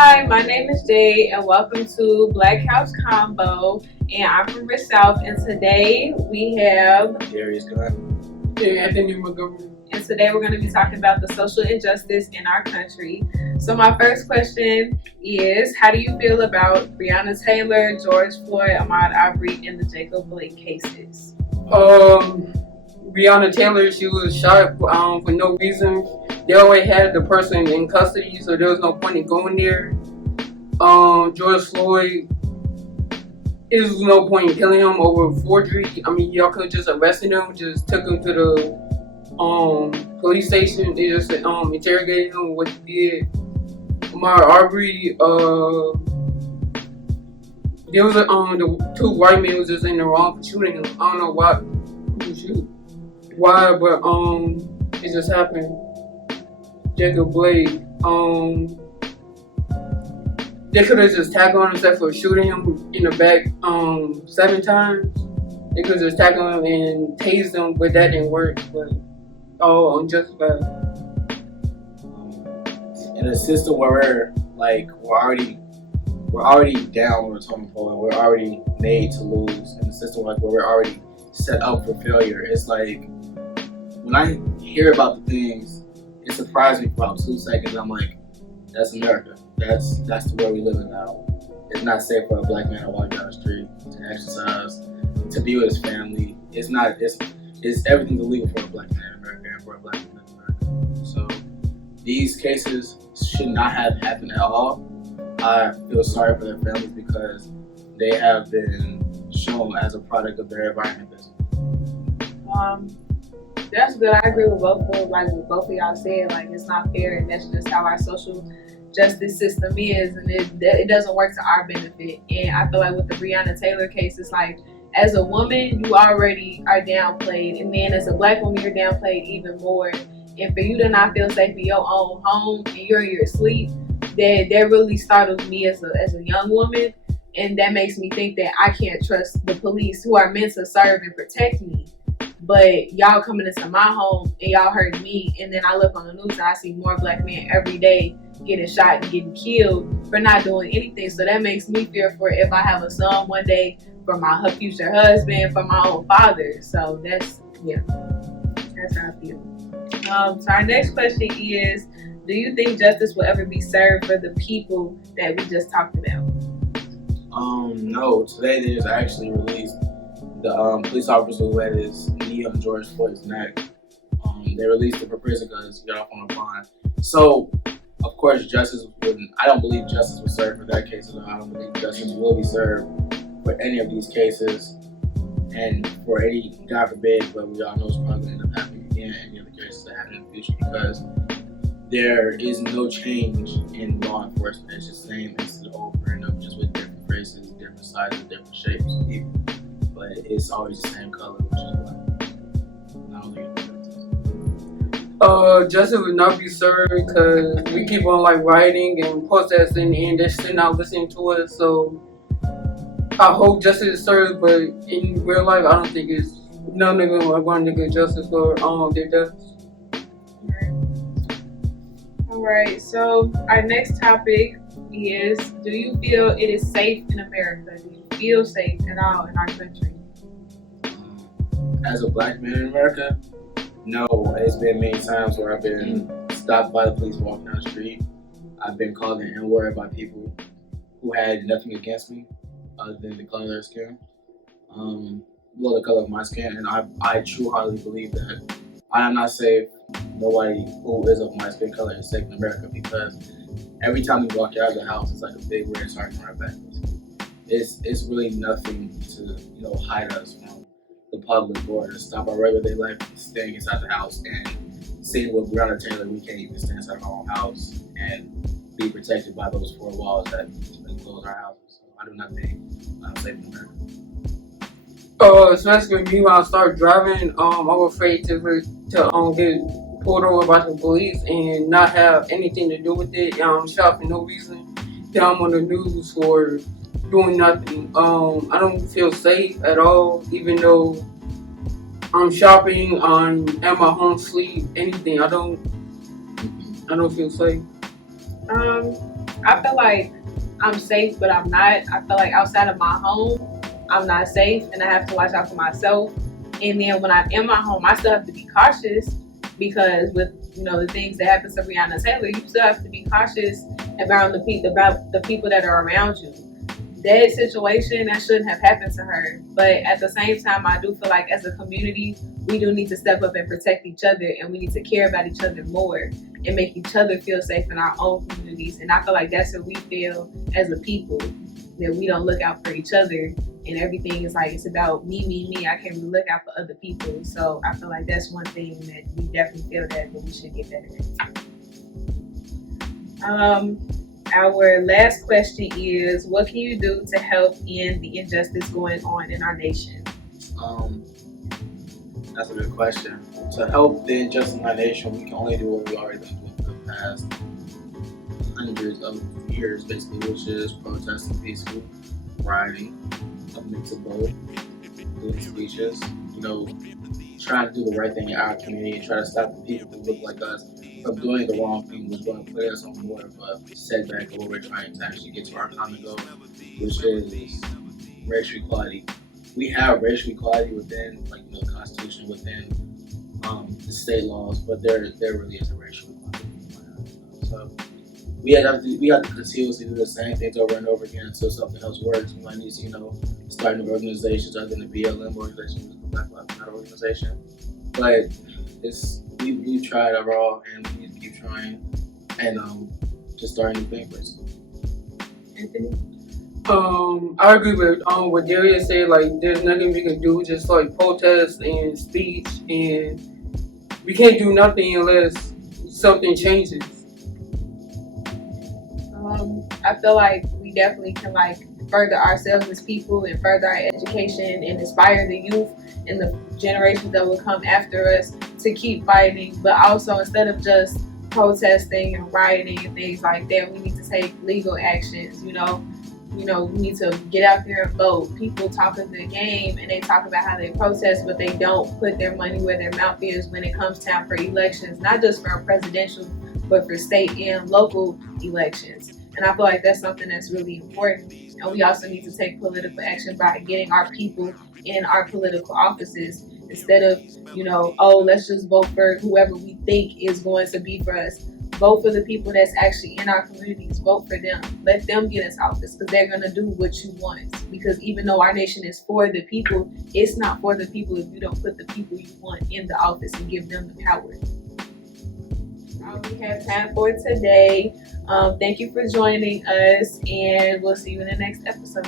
Hi, my name is Jade, and welcome to Black House Convo. And I'm from the South, and today we have Darius Gunn. Yeah, Anthony Montgomery. And today we're going to be talking about the social injustice in our country. So my first question is, how do you feel about Breonna Taylor, George Floyd, Ahmaud Arbery, and the Jacob Blake cases? Breonna Taylor, she was shot for no reason. They already had the person in custody, so there was no point in going there. George Floyd, there's no point in killing him over forgery. I mean, y'all could have just arrested him, just took him to the police station. They just interrogated him what he did. Ahmaud Arbery, there was the two white men was just in the wrong for shooting him. I don't know why, but it just happened. Jacob Blake, they could have just tackled him instead for shooting him in the back 7 times. They could have just tackled him and tased him, but that didn't work. But unjustified. In a system where we're already down on the totem pole and we're already made to lose. In a system where we're already set up for failure, it's like when I hear about the things, it surprised me for about 2 seconds. I'm like, that's America. That's the world we live in now. It's not safe for a black man to walk down the street, to exercise, to be with his family. It's everything's illegal for a black man in America and for a black woman in America. So these cases should not have happened at all. I feel sorry for their families because they have been shown as a product of their environment. That's good. I agree with both of y'all said. Like, it's not fair, and that's just how our social justice system is, and it doesn't work to our benefit. And I feel like with the Breonna Taylor case, it's like, as a woman, you already are downplayed, and then as a black woman, you're downplayed even more. And for you to not feel safe in your own home and you're in your sleep, that really startles me as a young woman, and that makes me think that I can't trust the police who are meant to serve and protect me. But y'all coming into my home and y'all hurt me, and then I look on the news and I see more black men every day getting shot and getting killed for not doing anything. So that makes me fear for if I have a son one day, for my future husband, for my own father. So that's how I feel. So our next question is, do you think justice will ever be served for the people that we just talked about? No. Today they just actually released the police officer who had his knee on George Floyd's neck. They released him for prison because he got off on a bond. So, of course, I don't believe justice was served for that case at all. I don't believe justice will be served for any of these cases. And for any, God forbid, but we all know it's probably going to end up happening again, any other cases that happen in the future, because there is no change in law enforcement. It's just the same incident over and over, just with different races, different sizes, different shapes of people. But it's always the same color, which is black. I don't think it's justice would not be served because we keep on rioting and protesting, and they're still not listening to us. So I hope justice is served, but in real life, I don't think none of them are going to get justice for their deaths. All right. So our next topic is, do you feel it is safe in America? Do you feel safe at all in our country? As a black man in America, no. It's been many times where I've been stopped by the police walking down the street. I've been called an N-word by people who had nothing against me other than the color of their skin. The color of my skin, and I truly believe that I am not safe. Nobody who is of my skin color is safe in America, because every time we walk out of the house, it's like a big red sergeant on our back. It's really nothing to hide us from the public or to stop our regular day life from staying inside the house. And seeing with Breonna Taylor, we can't even stay inside our own house and be protected by those 4 walls that enclose our houses. So I do not think I'm safe in America. Especially me when I start driving, I'm afraid to get pulled over by the police and not have anything to do with it. Shot for no reason. Then I'm on the news for doing nothing. I don't feel safe at all, even though I'm shopping, I'm at my home, sleep, anything. I don't feel safe. I feel like I'm safe, but I'm not. I feel like outside of my home, I'm not safe, and I have to watch out for myself. And then when I'm in my home, I still have to be cautious because with the things that happen to Breonna Taylor, you still have to be cautious about the people that are around you. That situation that shouldn't have happened to her, but at the same time, I do feel like as a community, we do need to step up and protect each other, and we need to care about each other more and make each other feel safe in our own communities. And I feel like that's what we feel as a people, that we don't look out for each other and everything is like it's about me, me, me. I can't really look out for other people. So I feel like that's one thing that we definitely feel that we should get better at. Our last question is, what can you do to help end the injustice going on in our nation? That's a good question. To help the injustice in our nation, we can only do what we already done with the past hundreds of years, basically, which is protesting peaceful, rioting, a mix of both, doing speeches, trying to do the right thing in our community and try to stop the people who look like us from doing the wrong thing, was going to put us on more of a setback of what we're trying to actually get to our common goal, which is racial equality. We have racial equality within, the Constitution, within the state laws, but there really isn't racial equality. So we have to continuously do the same things over and over again until something else works. We might need to, start new organizations other than the BLM organization, the Black Lives Matter organization. But we've tried our all, and we need to keep trying and just start a new thing, basically. Anthony? I agree with what Darius said. Like, there's nothing we can do, just like protest and speech, and we can't do nothing unless something changes. I feel like we definitely can further ourselves as people and further our education and inspire the youth and the generations that will come after us to keep fighting. But also, instead of just protesting and rioting and things like that, we need to take legal actions. We need to get out there and vote. People talk of the game and they talk about how they protest, but they don't put their money where their mouth is when it comes time for elections, not just for presidential, but for state and local elections. And I feel like that's something that's really important. And we also need to take political action by getting our people in our political offices instead of, let's just vote for whoever we think is going to be for us. Vote for the people that's actually in our communities. Vote for them. Let them get us office because they're going to do what you want. Because even though our nation is for the people, it's not for the people if you don't put the people you want in the office and give them the power. All we have time for today. Thank you for joining us, and we'll see you in the next episode.